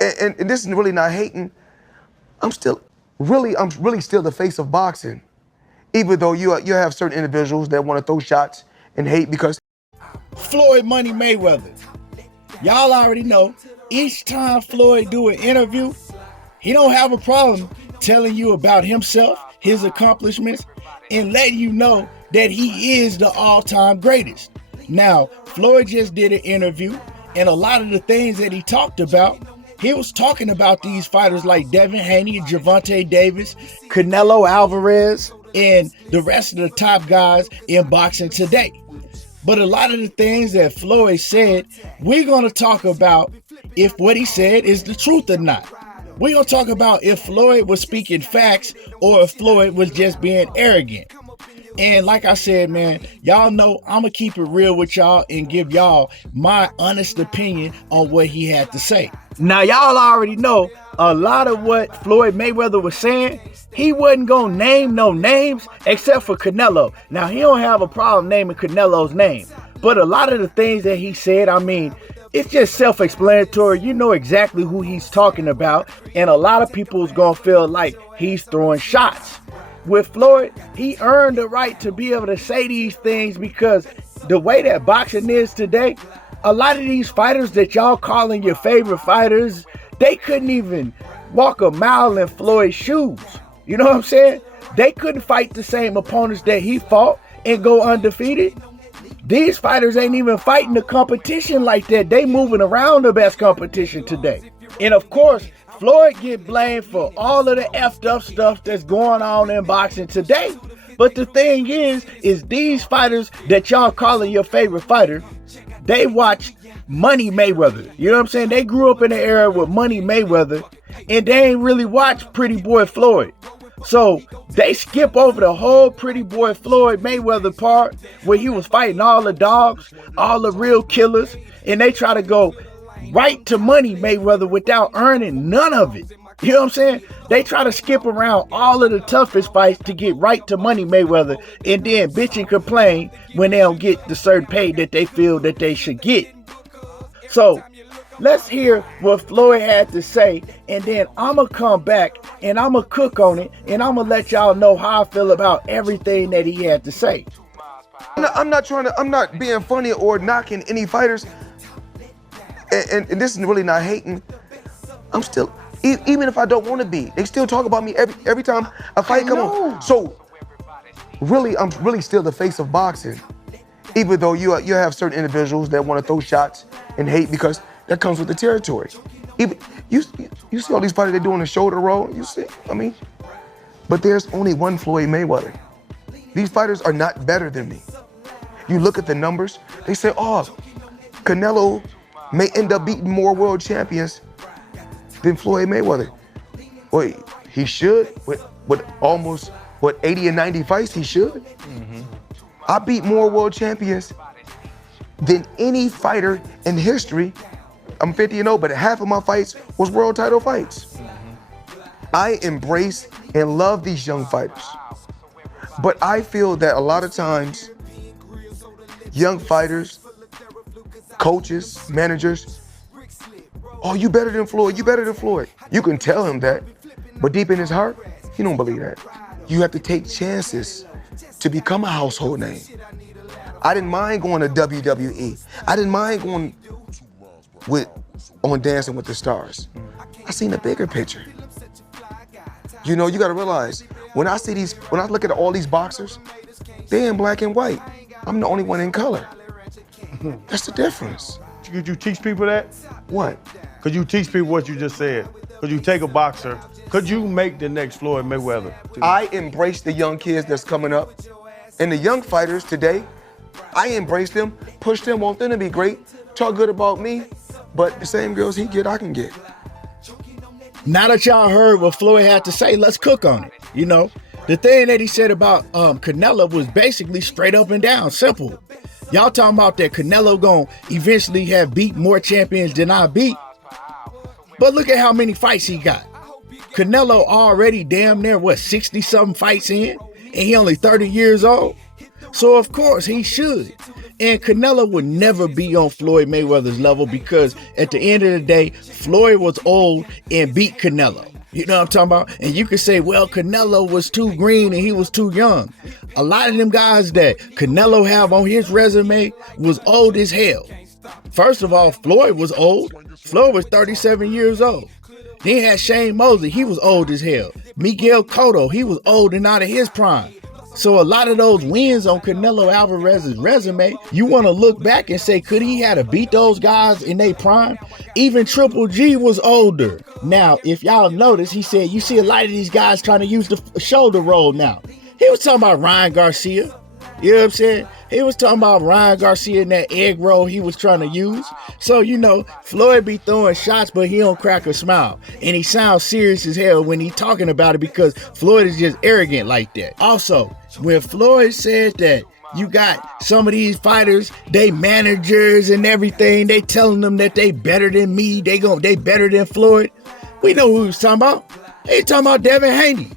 And this is really not hating. I'm really still the face of boxing. Even though you have certain individuals that want to throw shots and hate because Floyd Money Mayweather. Y'all already know, each time Floyd do an interview, he don't have a problem telling you about himself, his accomplishments, and letting you know that he is the all-time greatest. Now, Floyd just did an interview, and a lot of the things that he talked about, he was talking about these fighters like Devin Haney, Gervonta Davis, Canelo, Alvarez, and the rest of the top guys in boxing today. But a lot of the things that Floyd said, we're going to talk about if what he said is the truth or not. We're going to talk about if Floyd was speaking facts or if Floyd was just being arrogant. And like I said, man, y'all know I'm going to keep it real with y'all and give y'all my honest opinion on what he had to say. Now, y'all already know a lot of what Floyd Mayweather was saying. He wasn't going to name no names except for Canelo. Now, he don't have a problem naming Canelo's name. But a lot of the things that he said, I mean, it's just self-explanatory. You know exactly who he's talking about. And a lot of people's going to feel like he's throwing shots. With Floyd, he earned the right to be able to say these things because the way that boxing is today, a lot of these fighters that y'all calling your favorite fighters, they couldn't even walk a mile in Floyd's shoes. You know what I'm saying? They couldn't fight the same opponents that he fought and go undefeated. These fighters ain't even fighting the competition like that. They moving around the best competition today. And of course, Floyd get blamed for all of the effed up stuff that's going on in boxing today. But the thing is these fighters that y'all calling your favorite fighter, they watch Money Mayweather. You know what I'm saying? They grew up in the era with Money Mayweather, and they ain't really watched Pretty Boy Floyd. So they skip over the whole Pretty Boy Floyd Mayweather part where he was fighting all the dogs, all the real killers, and they try to go right to Money Mayweather without earning none of it. You know what I'm saying? They try to skip around all of the toughest fights to get right to Money Mayweather and then bitch and complain when they don't get the certain pay that they feel that they should get. So let's hear what Floyd had to say, and then I'm going to come back and I'm going to cook on it, and I'm going to let y'all know how I feel about everything that he had to say. I'm not being funny or knocking any fighters. And this is really not hating. I'm still, even if I don't want to be, they still talk about me every time a fight come on. So really, I'm really still the face of boxing. Even though you have certain individuals that want to throw shots and hate because that comes with the territory. Even you see all these fighters they doing the shoulder roll. You see, I mean, but there's only one Floyd Mayweather. These fighters are not better than me. You look at the numbers. They say, oh, Canelo may end up beating more world champions than Floyd Mayweather. Wait, he should? With almost, 80 and 90 fights, he should? Mm-hmm. I beat more world champions than any fighter in history. I'm 50-0, but half of my fights was world title fights. Mm-hmm. I embrace and love these young fighters. But I feel that a lot of times, young fighters, coaches, managers, oh, you better than Floyd, you better than Floyd. You can tell him that, but deep in his heart, he don't believe that. You have to take chances to become a household name. I didn't mind going to WWE. I didn't mind going on Dancing with the Stars. I seen a bigger picture. You know, you gotta realize, when I look at all these boxers, they're in black and white. I'm the only one in color. That's the difference. Could you teach people that? What? Could you teach people what you just said? Could you take a boxer? Could you make the next Floyd Mayweather? I embrace the young kids that's coming up. And the young fighters today, I embrace them, push them, want them to be great, talk good about me, but the same girls he get, I can get. Now that y'all heard what Floyd had to say, let's cook on it. You know, the thing that he said about Canelo was basically straight up and down, simple. Y'all talking about that Canelo gonna eventually have beat more champions than I beat. But look at how many fights he got. Canelo already damn near, 60-something fights in? And he only 30 years old? So of course he should. And Canelo would never be on Floyd Mayweather's level because at the end of the day, Floyd was old and beat Canelo. You know what I'm talking about? And you could say, well, Canelo was too green and he was too young. A lot of them guys that Canelo have on his resume was old as hell. First of all, Floyd was old. Floyd was 37 years old. Then you had Shane Mosley. He was old as hell. Miguel Cotto, he was old and out of his prime. So a lot of those wins on Canelo Alvarez's resume, you want to look back and say, could he have to beat those guys in their prime? Even Triple G was older. Now, if y'all notice, he said, you see a lot of these guys trying to use the shoulder roll now. He was talking about Ryan Garcia. You know what I'm saying? He was talking about Ryan Garcia and that egg roll he was trying to use. So, you know, Floyd be throwing shots, but he don't crack a smile. And he sounds serious as hell when he talking about it because Floyd is just arrogant like that. Also, when Floyd said that you got some of these fighters, they managers and everything, they telling them that they better than me, they better than Floyd. We know who he was talking about. He talking about Devin Haney.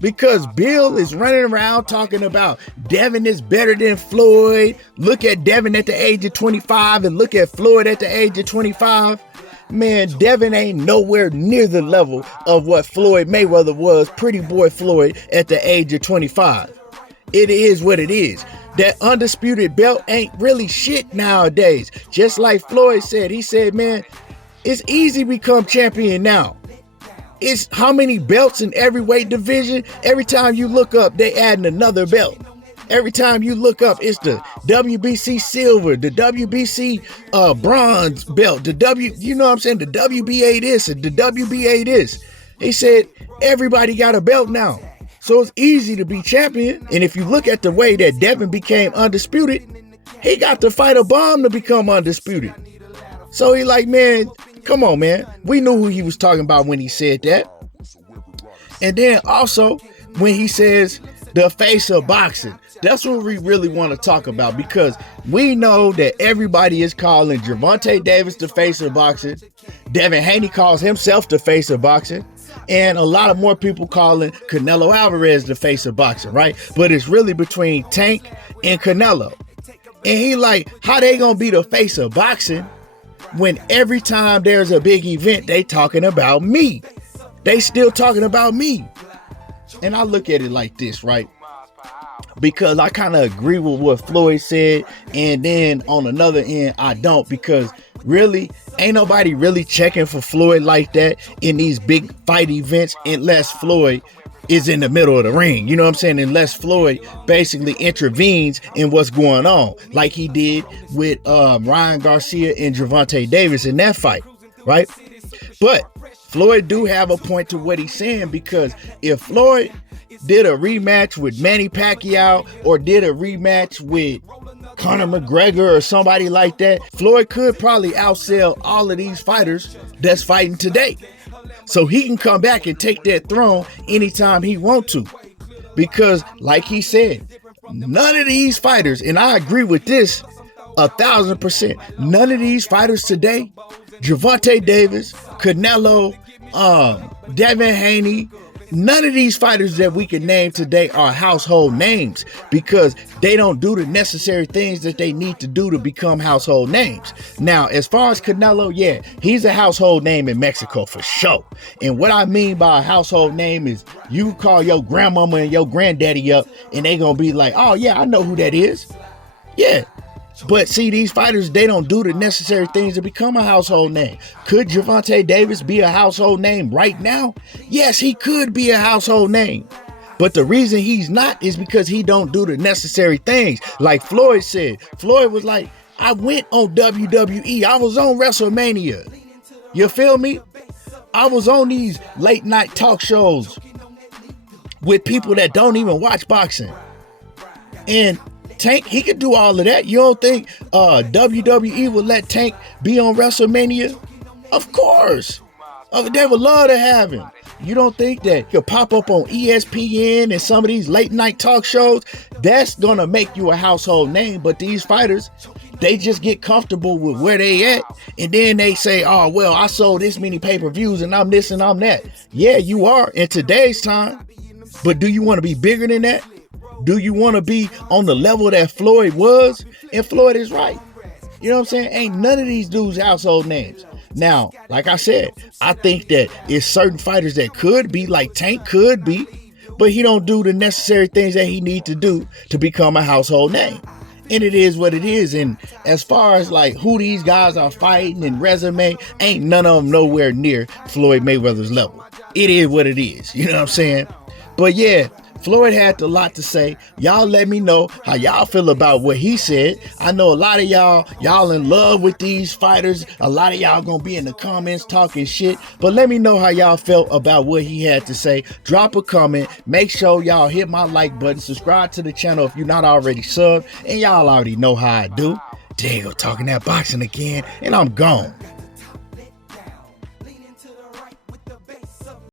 Because Bill is running around talking about Devin is better than Floyd. Look at Devin at the age of 25 and look at Floyd at the age of 25. Man, Devin ain't nowhere near the level of what Floyd Mayweather was, pretty boy Floyd, at the age of 25. It is what it is. That undisputed belt ain't really shit nowadays. Just like Floyd said, he said, man, it's easy to become champion now. It's how many belts in every weight division. Every time you look up, they adding another belt. Every time you look up, it's the WBC silver, the WBC bronze belt, you know what I'm saying? The WBA this and the WBA this. He said, everybody got a belt now. So it's easy to be champion. And if you look at the way that Devin became undisputed, he got to fight a bomb to become undisputed. So he like, man, come on, man. We knew who he was talking about when he said that. And then also when he says the face of boxing, that's what we really want to talk about because we know that everybody is calling Gervonta Davis the face of boxing. Devin Haney calls himself the face of boxing. And a lot of more people calling Canelo Alvarez the face of boxing, right? But it's really between Tank and Canelo. And he like, how they gonna be the face of boxing when every time there's a big event, they talking about me. They still talking about me. And I look at it like this, right? Because I kind of agree with what Floyd said. And then on another end, I don't. Because really, ain't nobody really checking for Floyd like that in these big fight events unless Floyd is in the middle of the ring. You know what I'm saying? Unless Floyd basically intervenes in what's going on, like he did with Ryan Garcia and Gervonta Davis in that fight, right? But Floyd do have a point to what he's saying, because if Floyd did a rematch with Manny Pacquiao or did a rematch with Conor McGregor or somebody like that, Floyd could probably outsell all of these fighters that's fighting today. So he can come back and take that throne anytime he want to. Because like he said, none of these fighters, and I agree with this 1,000%, none of these fighters today, Gervonta Davis, Canelo, Devin Haney, none of these fighters that we can name today are household names because they don't do the necessary things that they need to do to become household names. Now, as far as Canelo, yeah, he's a household name in Mexico for sure. And what I mean by a household name is you call your grandmama and your granddaddy up and they gonna be like, oh yeah, I know who that is. Yeah. But see, these fighters, they don't do the necessary things to become a household name. Could Gervonta Davis be a household name right now? Yes, he could be a household name. But the reason he's not is because he don't do the necessary things. Like Floyd said, Floyd was like, I went on WWE. I was on WrestleMania. You feel me? I was on these late night talk shows with people that don't even watch boxing. And Tank, he could do all of that. You don't think WWE would let Tank be on WrestleMania? Of course. They would love to have him. You don't think that he'll pop up on ESPN and some of these late night talk shows? That's going to make you a household name. But these fighters, they just get comfortable with where they at. And then they say, oh, well, I sold this many pay-per-views and I'm this and I'm that. Yeah, you are in today's time. But do you want to be bigger than that? Do you want to be on the level that Floyd was? And Floyd is right. You know what I'm saying? Ain't none of these dudes household names. Now, like I said, I think that it's certain fighters that could be, like Tank could be, but he don't do the necessary things that he need to do to become a household name. And it is what it is. And as far as like who these guys are fighting and resume, ain't none of them nowhere near Floyd Mayweather's level. It is what it is. You know what I'm saying? But yeah, Floyd had a lot to say. Y'all let me know how y'all feel about what he said. I know a lot of y'all in love with these fighters. A lot of y'all gonna be in the comments talking shit. But let me know how y'all felt about what he had to say. Drop a comment. Make sure y'all hit my like button. Subscribe to the channel if you're not already subbed. And y'all already know how I do. There you go, talking that boxing again. And I'm gone.